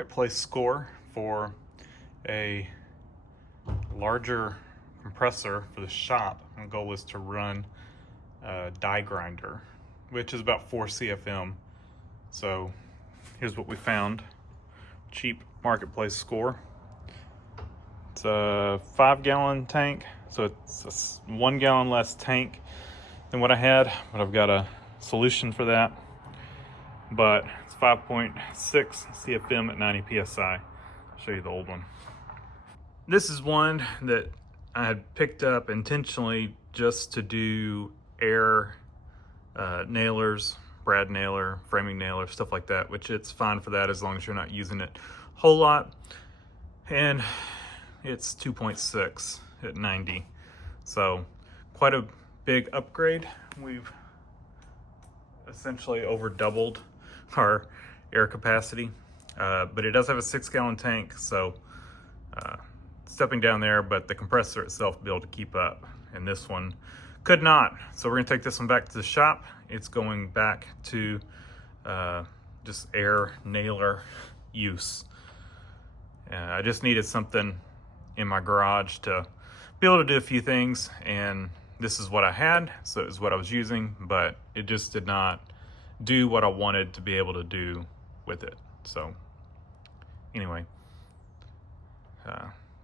marketplace score for a larger compressor for the shop. My goal is to run a die grinder, which is about 4 CFM. So here's what we found. Cheap marketplace score. It's a 5-gallon tank, so it's a 1 gallon less tank than what I had, but I've got a solution for that. But it's 5.6 CFM at 90 PSI. I'll show you the old one. This is one that I had picked up intentionally just to do air nailers, brad nailer, framing nailer, stuff like that, which it's fine for that as long as you're not using it a whole lot. And it's 2.6 at 90. So quite a big upgrade. We've essentially over doubled our air capacity, but it does have a 6-gallon tank, so stepping down there, but the compressor itself will be able to keep up, and this one could not. So we're gonna take this one back to the shop. It's going back to just air nailer use. I just needed something in my garage to be able to do a few things, and this is what I had, so it was what I was using, but it just did not do what I wanted to be able to do with it. So anyway,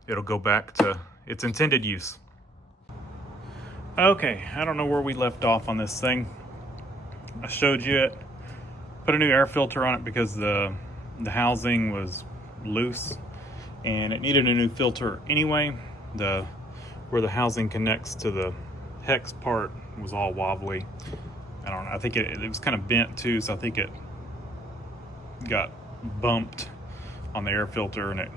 it'll go back to its intended use. Okay, I don't know where we left off on this thing. I showed you it. Put a new air filter on it because the housing was loose and it needed a new filter anyway. Where the housing connects to the hex part was all wobbly. I don't know, I think it was kind of bent too, so I think it got bumped on the air filter and it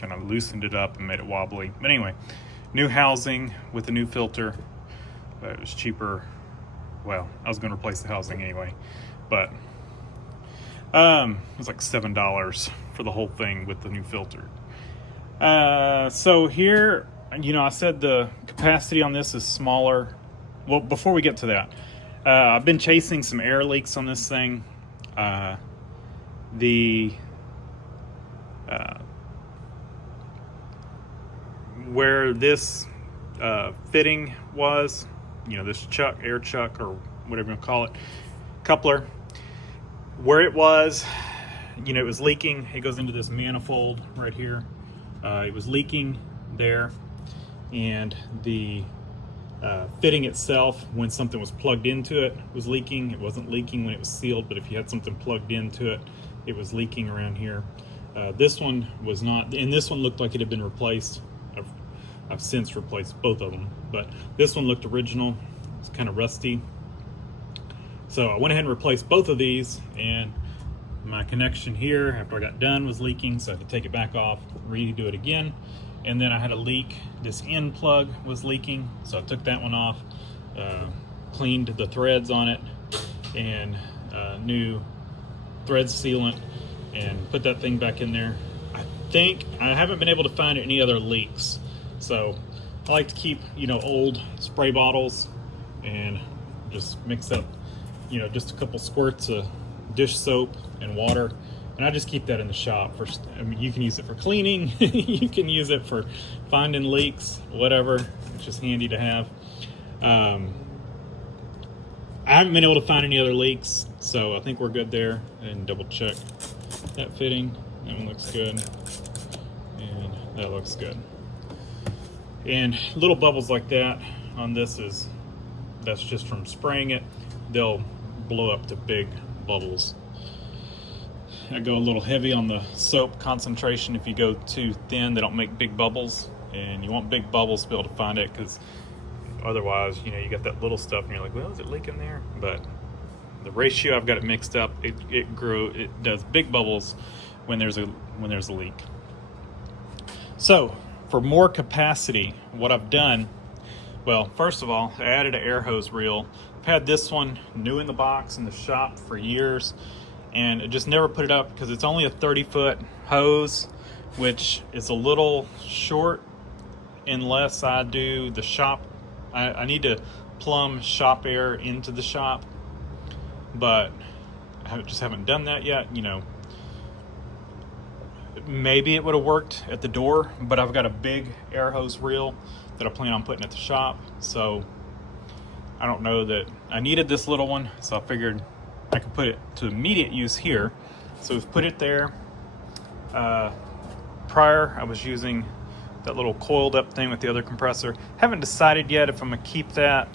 kind of loosened it up and made it wobbly. But anyway, new housing with a new filter. It was cheaper. Well, I was going to replace the housing anyway, but it was like $7 for the whole thing with the new filter. So here, I said the capacity on this is smaller. Well, before we get to that, I've been chasing some air leaks on this thing. Where this fitting was, this air chuck or whatever you call it, coupler, where it was, it was leaking. It goes into this manifold right here. It was leaking there, and the fitting itself, when something was plugged into it, was leaking. It wasn't leaking when it was sealed, but if you had something plugged into it, it was leaking around here. This one was not, and this one looked like it had been replaced. I've since replaced both of them, but this one looked original. It's kind of rusty. So I went ahead and replaced both of these, and my connection here after I got done was leaking, so I had to take it back off, redo it again. And then I had a leak. This end plug was leaking, so I took that one off, cleaned the threads on it, and new thread sealant, and put that thing back in there. I haven't been able to find any other leaks. So I like to keep, old spray bottles and just mix up, just a couple squirts of dish soap and water. And I just keep that in the shop. You can use it for cleaning. You can use it for finding leaks, whatever. It's just handy to have. I haven't been able to find any other leaks, so I think we're good there. And double check that fitting. That one looks good. And that looks good. And little bubbles like that on this that's just from spraying it. They'll blow up to big bubbles. I go a little heavy on the soap concentration. If you go too thin, they don't make big bubbles, and you want big bubbles to be able to find it, because otherwise, you got that little stuff and you're like, well, is it leaking there? But the ratio, I've got it mixed up. It does big bubbles when there's a leak. So for more capacity, what I've done, well, first of all, I added an air hose reel. I've had this one new in the box in the shop for years, and I just never put it up because it's only a 30-foot hose, which is a little short unless I do the shop. I need to plumb shop air into the shop, but I just haven't done that yet. maybe it would have worked at the door, but I've got a big air hose reel that I plan on putting at the shop, so I don't know that I needed this little one, so I figured I could put it to immediate use here. So we've put it there. Prior, I was using that little coiled up thing with the other compressor. Haven't decided yet if I'm gonna keep that.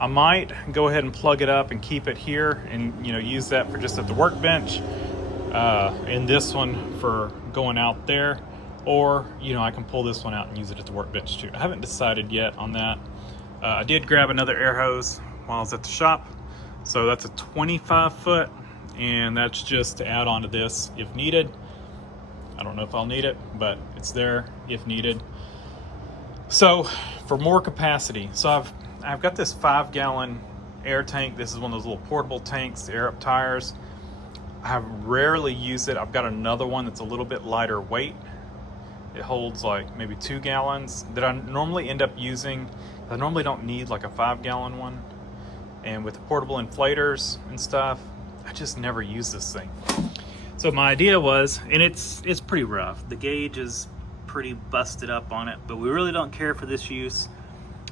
I might go ahead and plug it up and keep it here and use that for just at the workbench, and this one for going out there, or I can pull this one out and use it at the workbench too. I haven't decided yet on that. I did grab another air hose while I was at the shop, so that's a 25 foot, and that's just to add on to this if needed. I don't know if I'll need it, but it's there if needed. So for more capacity, so I've got this 5-gallon air tank. This is one of those little portable tanks to air up tires. I rarely use it. I've got another one that's a little bit lighter weight. It holds like maybe 2 gallons that I normally end up using. I normally don't need like a 5-gallon one. And with the portable inflators and stuff, I just never use this thing. So my idea was, and it's pretty rough. The gauge is pretty busted up on it, but we really don't care for this use.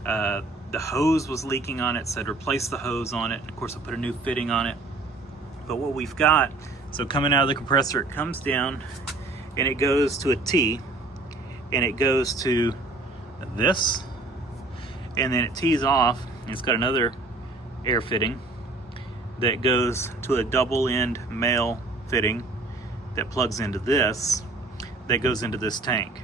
The hose was leaking on it, so I'd replace the hose on it. And of course, I put a new fitting on it. But what we've got, so coming out of the compressor, it comes down and it goes to a T, and it goes to this, and then it tees off, and it's got another air fitting that goes to a double end male fitting that plugs into this, that goes into this tank.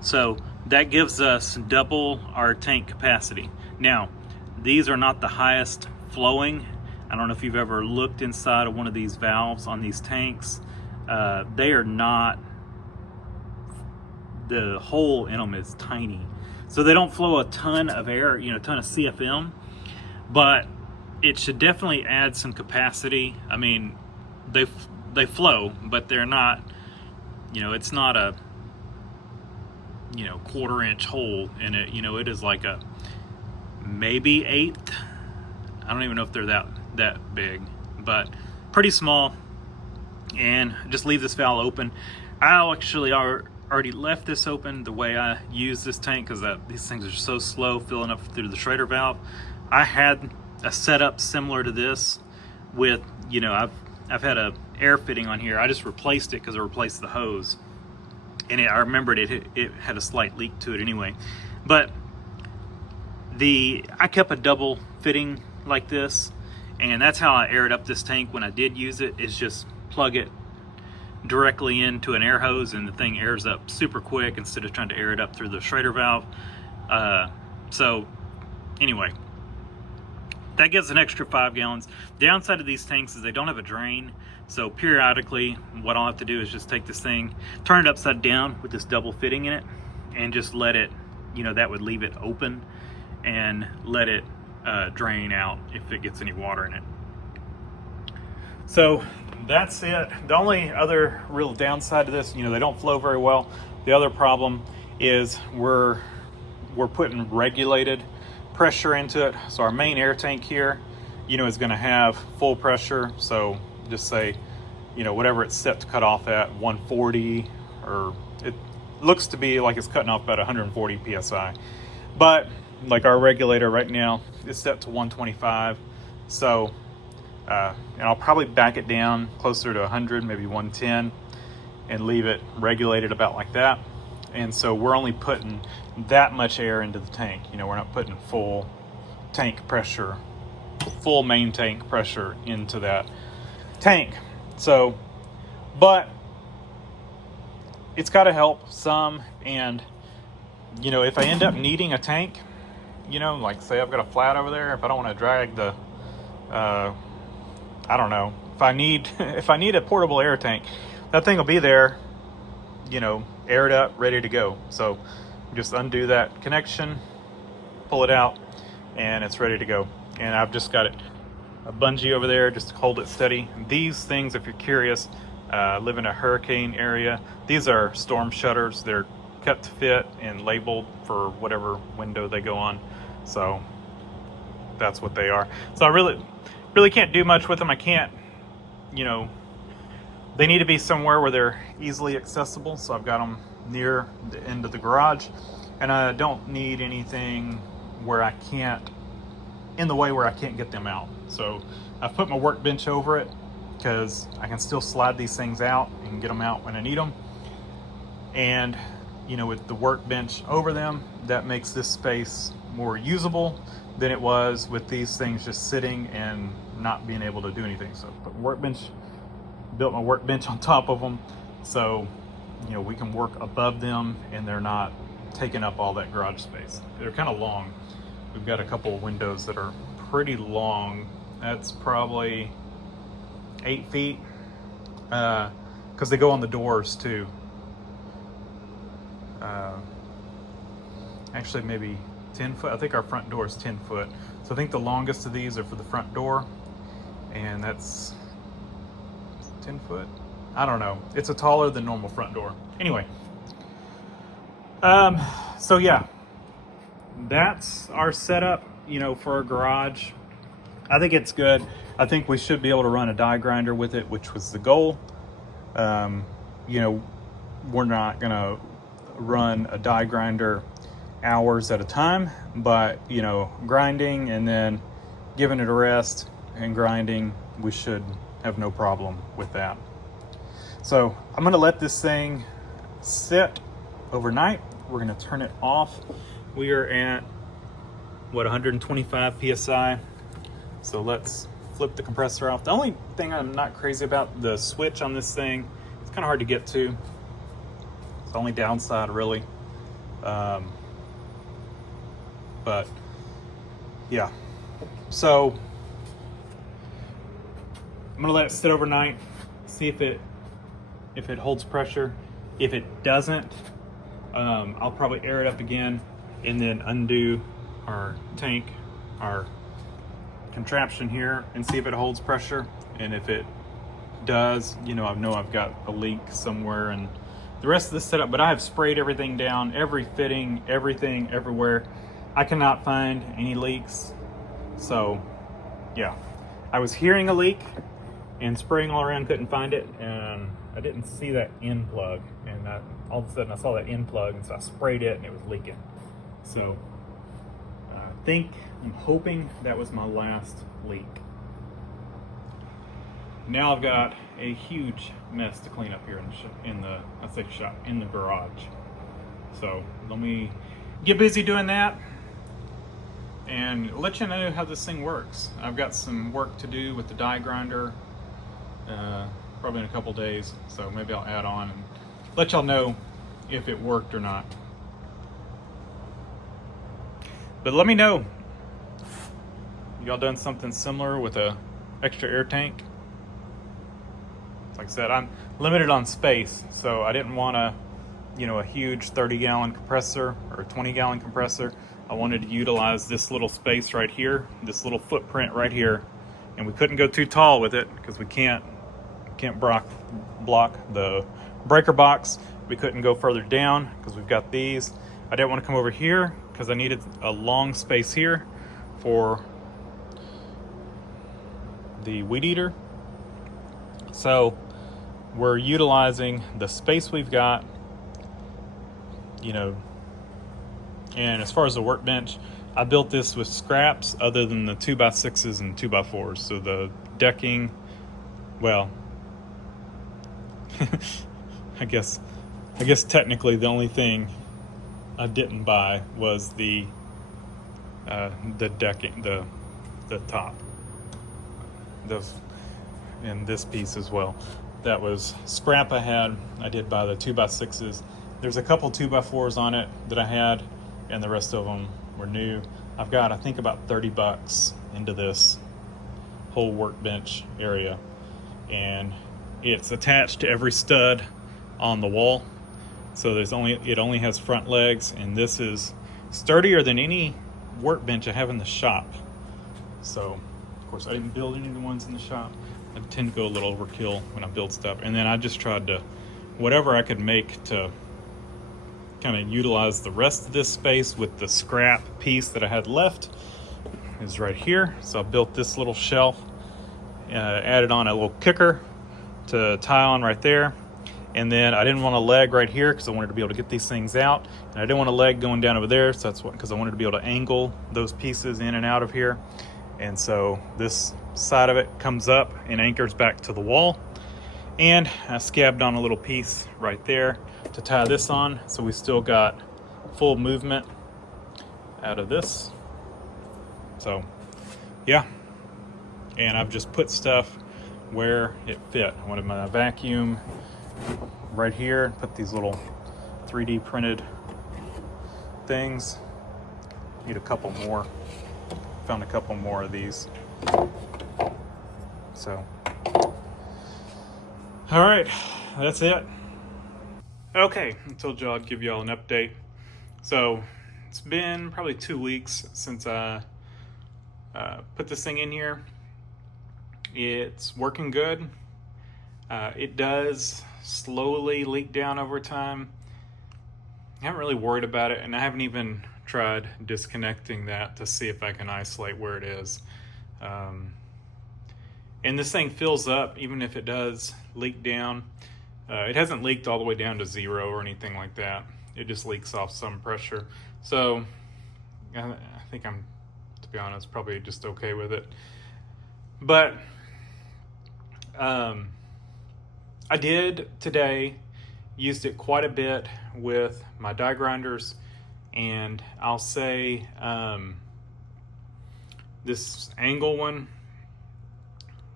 So that gives us double our tank capacity. Now, these are not the highest flowing. I don't know if you've ever looked inside of one of these valves on these tanks. They are not, the hole in them is tiny. So they don't flow a ton of air, a ton of CFM, but it should definitely add some capacity. I mean, they flow, but they're not, it's not a, 1/4-inch hole in it. It is like a maybe 1/8. I don't even know if they're that big, but pretty small. And just leave this valve open. I actually already left this open the way I use this tank, because these things are so slow filling up through the Schrader valve. I had a setup similar to this with, I've had a air fitting on here. I just replaced it because I replaced the hose, and I remembered it had a slight leak to it anyway. But I kept a double fitting like this, and that's how I aired up this tank when I did use it, is just plug it directly into an air hose, and the thing airs up super quick instead of trying to air it up through the Schrader valve. So anyway, that gives an extra 5 gallons. Downside of these tanks is they don't have a drain, so periodically what I'll have to do is just take this thing, turn it upside down with this double fitting in it, and just let it, that would leave it open and let it drain out if it gets any water in it. So that's it. The only other real downside to this, they don't flow very well. The other problem is we're putting regulated pressure into it. So our main air tank here, is going to have full pressure. So just say, whatever it's set to cut off at, 140, or it looks to be like it's cutting off about 140 psi. But like our regulator right now is set to 125. So and I'll probably back it down closer to 100, maybe 110, and leave it regulated about like that. And so we're only putting that much air into the tank. We're not putting full tank pressure, full main tank pressure into that tank. So, but it's got to help some. And, if I end up needing a tank, like say I've got a flat over there, if I don't want to drag the, I don't know, if I need a portable air tank, that thing will be there, aired up, ready to go. So just undo that connection, pull it out, and it's ready to go. And I've just got a bungee over there just to hold it steady. These things, if you're curious, live in a hurricane area. These are storm shutters. They're cut to fit and labeled for whatever window they go on. So that's what they are. So I really can't do much with them. I can't, They need to be somewhere where they're easily accessible, so I've got them near the end of the garage, and I don't need anything where I can't, in the way where I can't get them out. So I've put my workbench over it because I can still slide these things out and get them out when I need them. And you know, with the workbench over them, that makes this space more usable than it was with these things just sitting and not being able to do anything. So put workbench, built my workbench on top of them, so you know, we can work above them and they're not taking up all that garage space. They're kind of long. We've got a couple of windows that are pretty long. That's probably 8 feet, because they go on the doors too. Actually maybe 10 foot. I think our front door is 10 foot. So I think the longest of these are for the front door, and that's 10 foot. I don't know. It's a taller than normal front door. Anyway, so yeah, that's our setup, you know, for our garage. I think it's good. I think we should be able to run a die grinder with it, which was the goal. You know, we're not gonna run a die grinder hours at a time, but you know, grinding and then giving it a rest and grinding, we should have no problem with that. So I'm gonna let this thing sit overnight. We're gonna turn it off. We are at what, 125 psi. So let's flip the compressor off. The only thing I'm not crazy about, the switch on this thing, it's kind of hard to get to. It's the only downside, really. But yeah, so I'm gonna let it sit overnight, see if it holds pressure. If it doesn't, I'll probably air it up again and then undo our tank, our contraption here, and see if it holds pressure. And if it does, you know, I've got a leak somewhere and the rest of the setup, but I have sprayed everything down, every fitting, everything, everywhere. I cannot find any leaks. So yeah, I was hearing a leak and spraying all around, couldn't find it, and I didn't see that end plug, and all of a sudden I saw that end plug, and so I sprayed it and it was leaking. So I'm hoping that was my last leak. Now I've got a huge mess to clean up here in the garage. So let me get busy doing that and let you know how this thing works. I've got some work to do with the die grinder, probably in a couple days, so maybe I'll add on and let y'all know if it worked or not. But let me know, y'all done something similar with a extra air tank? Like I said, I'm limited on space, so I didn't want a huge 30-gallon compressor or a 20-gallon compressor. I wanted to utilize this little space right here, this little footprint right here, and we couldn't go too tall with it because we can't block the breaker box. We couldn't go further down because we've got these. I didn't want to come over here because I needed a long space here for the weed eater. So we're utilizing the space we've got, you know. And as far as the workbench, I built this with scraps other than the 2x6s and 2x4s. So the decking, well, I guess technically the only thing I didn't buy was the decking, the top, and this piece as well. That was scrap I did buy the 2x6s. There's a couple 2x4s on it that I had, and the rest of them were new. I've got, I think, about $30 into this whole workbench area, and it's attached to every stud on the wall. So it only has front legs, and this is sturdier than any workbench I have in the shop. So of course I didn't build any of the ones in the shop. I tend to go a little overkill when I build stuff, and then I just tried to, whatever I could make to kind of utilize the rest of this space with the scrap piece that I had left is right here. So I built this little shelf, added on a little kicker to tie on right there. And then I didn't want a leg right here because I wanted to be able to get these things out. And I didn't want a leg going down over there, so that's what, because I wanted to be able to angle those pieces in and out of here. And so this side of it comes up and anchors back to the wall. And I scabbed on a little piece right there to tie this on, so we still got full movement out of this. So yeah, and I've just put stuff where it fit. I wanted my vacuum right here, put these little 3D printed things. Need a couple more. Found a couple more of these. So, all right, that's it. Okay, I told y'all I'd give y'all an update. So it's been probably 2 weeks since I put this thing in here. It's working good. It does slowly leak down over time. I haven't really worried about it, and I haven't even tried disconnecting that to see if I can isolate where it is. And this thing fills up even if it does leak down. It hasn't leaked all the way down to 0 or anything like that. It just leaks off some pressure. So I think I'm, to be honest, probably just okay with it. But I did today, used it quite a bit with my die grinders, and I'll say this angle one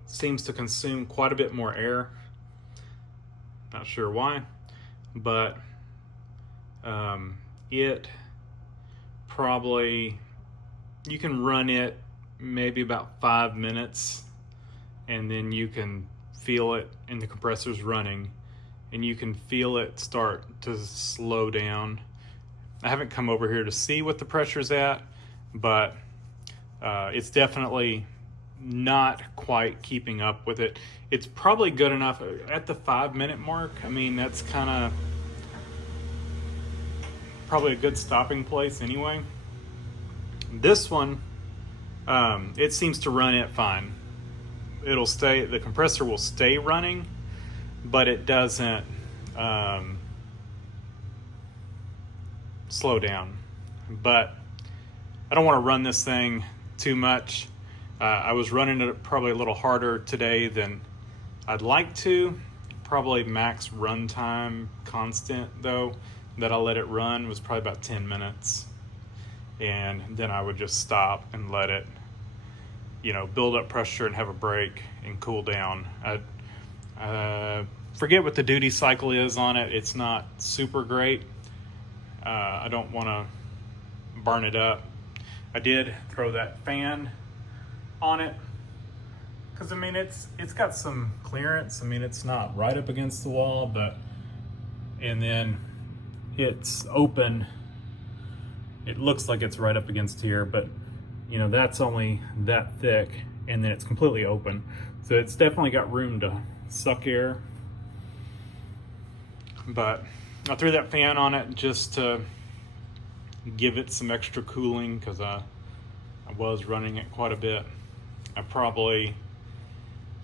seems to consume quite a bit more air. Not sure why, but it probably, you can run it maybe about 5 minutes, and then you can feel it, and the compressor's running, and you can feel it start to slow down. I haven't come over here to see what the pressure's at, but it's definitely not quite keeping up with it. It's probably good enough at the 5 minute mark. I mean, that's kind of probably a good stopping place anyway. This one, it seems to run it fine. It'll stay, the compressor will stay running, but it doesn't slow down. But I don't want to run this thing too much. I was running it probably a little harder today than I'd like to. Probably max run time constant though that I let it run was probably about 10 minutes. And then I would just stop and let it, you know, build up pressure and have a break and cool down. I forget what the duty cycle is on it. It's not super great. I don't want to burn it up. I did throw that fan on it because I mean it's got some clearance. I mean, it's not right up against the wall, but, and then it's open. It looks like it's right up against here, but you know, that's only that thick, and then it's completely open. So it's definitely got room to suck air. But I threw that fan on it just to give it some extra cooling because I was running it quite a bit. I probably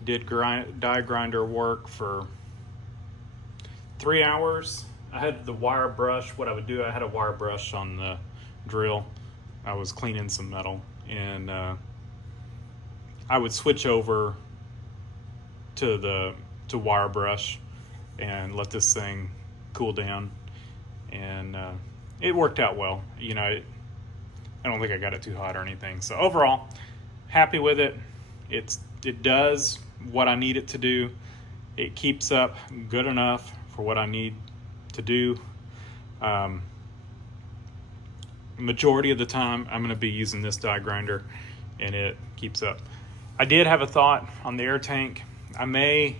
did die grinder work for 3 hours. I had the wire brush. What I would do, I had a wire brush on the drill. I was cleaning some metal, and I would switch over to wire brush and let this thing cool down, and it worked out well. You know, I don't think I got it too hot or anything. So overall, happy with it. It does what I need it to do. It keeps up good enough for what I need to do. Majority of the time I'm going to be using this die grinder, and it keeps up. I did have a thought on the air tank. I may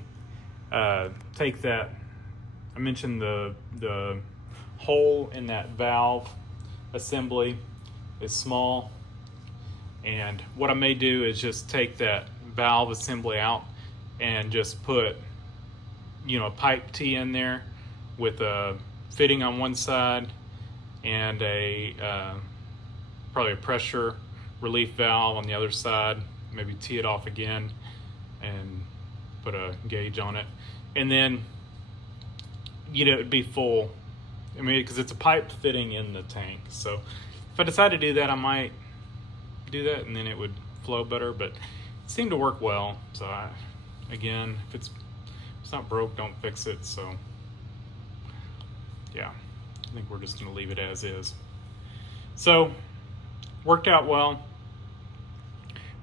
take that, I mentioned the hole in that valve assembly is small, and what I may do is just take that valve assembly out and just put, you know, a pipe T in there with a fitting on one side and probably a pressure relief valve on the other side. Maybe tee it off again and put a gauge on it, and then it'd be full. I mean, because it's a pipe fitting in the tank. So if I decide to do that, I might do that, and then it would flow better. But it seemed to work well. So again, if it's not broke, don't fix it. So yeah, I think we're just gonna leave it as is. So worked out well.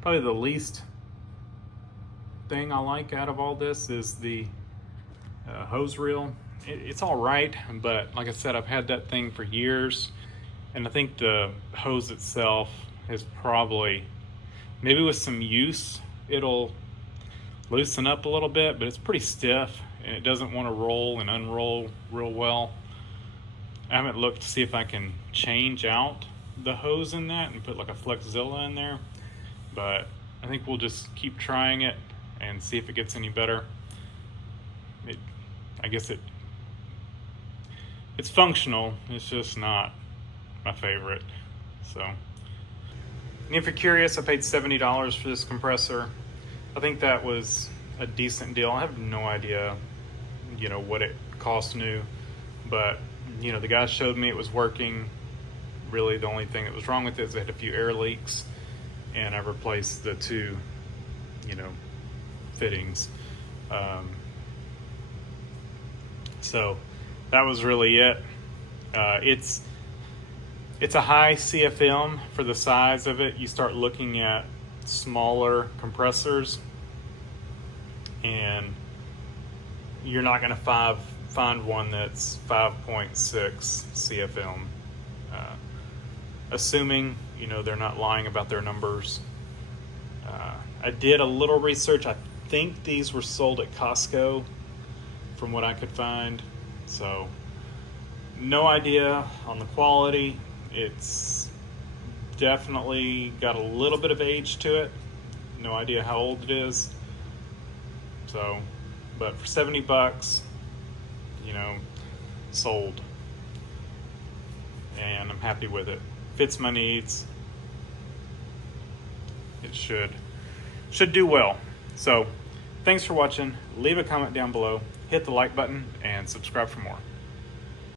Probably the least thing I like out of all this is the hose reel. It's all right, but like I said, I've had that thing for years, and I think the hose itself is probably, maybe with some use, it'll loosen up a little bit, but it's pretty stiff, and it doesn't want to roll and unroll real well. I haven't looked to see if I can change out the hose in that and put like a Flexzilla in there, but I think we'll just keep trying it and see if it gets any better. I guess it's functional, it's just not my favorite. So, and if you're curious, I paid $70 for this compressor. I think that was a decent deal. I have no idea, what it cost new, but the guy showed me it was working. Really, the only thing that was wrong with it is it had a few air leaks, and I replaced the two, fittings. So that was really it. It's a high CFM for the size of it. You start looking at smaller compressors, and you're not going to find one that's 5.6 CFM. Assuming they're not lying about their numbers. I did a little research. I think these were sold at Costco, from what I could find. So no idea on the quality. It's definitely got a little bit of age to it. No idea how old it is. So, but for $70, sold. And I'm happy with it. Fits my needs. It should do well. So thanks for watching. Leave a comment down below, hit the like button, and subscribe for more.